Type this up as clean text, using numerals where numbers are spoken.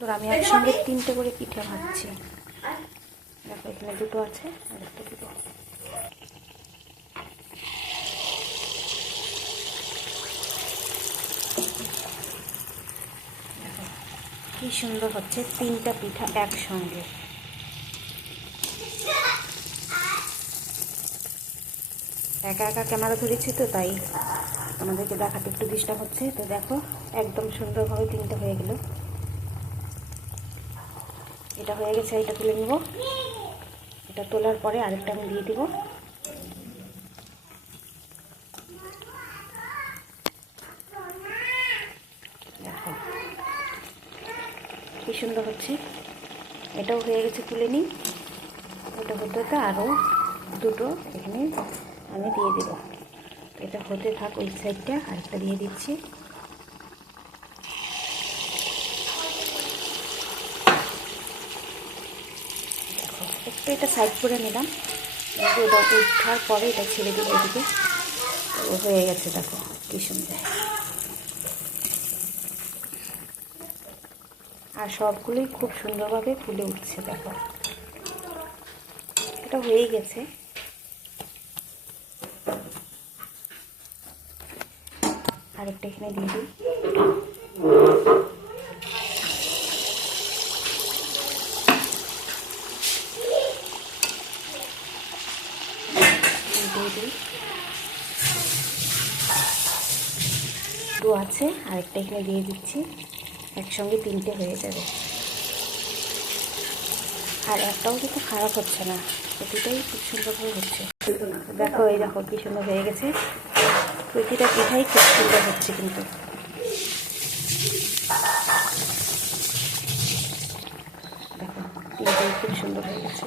তো আমি একসঙ্গে 3টে করে পিঠে ভাজছি। দেখো এখানে 2টো আছে আর একটা দিব। কি সুন্দর হচ্ছে 3টা পিঠা একসঙ্গে। একা একা ক্যামেরা ধরেছি তো তাই আমাদেরকে দেখাতে একটু ডিস্টার্ব হচ্ছে। তো দেখো একদম সুন্দরভাবে 3টে হয়ে গেল। এটা হয়ে গেছে, এটা তুলে নিব। এটা তোলার পরে আরেকটা আমি দিয়ে দিব। দেখো কি সুন্দর হচ্ছে। এটাও হয়ে গেছে, তুলে নিই। এটা হতে হতে আরও 2টো এখানে আমি দিয়ে দেব। এটা হতে থাক, ওই সাইডটা আরেকটা দিয়ে দিচ্ছি। একটু এটা সাইড করে নিলাম, ওটা উঠার পরে এটা ছেড়ে দিল এদিকে। তো হয়ে গেছে, দেখো কি সুন্দর। আর সবগুলোই খুব সুন্দরভাবে ফুলে উঠছে। দেখো এটা হয়েই গেছে। আরেকটা এখানে দিয়ে দিই। দু আছে, আরেকটা এখানে দিয়ে দিচ্ছি। একসঙ্গে 3টে হয়ে যাবে। আর একটাও কিন্তু খারাপ হচ্ছে না, প্রতিটাই খুব সুন্দরভাবে হচ্ছে। দেখো এই দেখো কি সুন্দর হয়ে গেছে। প্রতিটা পিঠাই খুব সুন্দর হচ্ছে কিন্তু। দেখো 3টাই খুব সুন্দর হয়ে গেছে।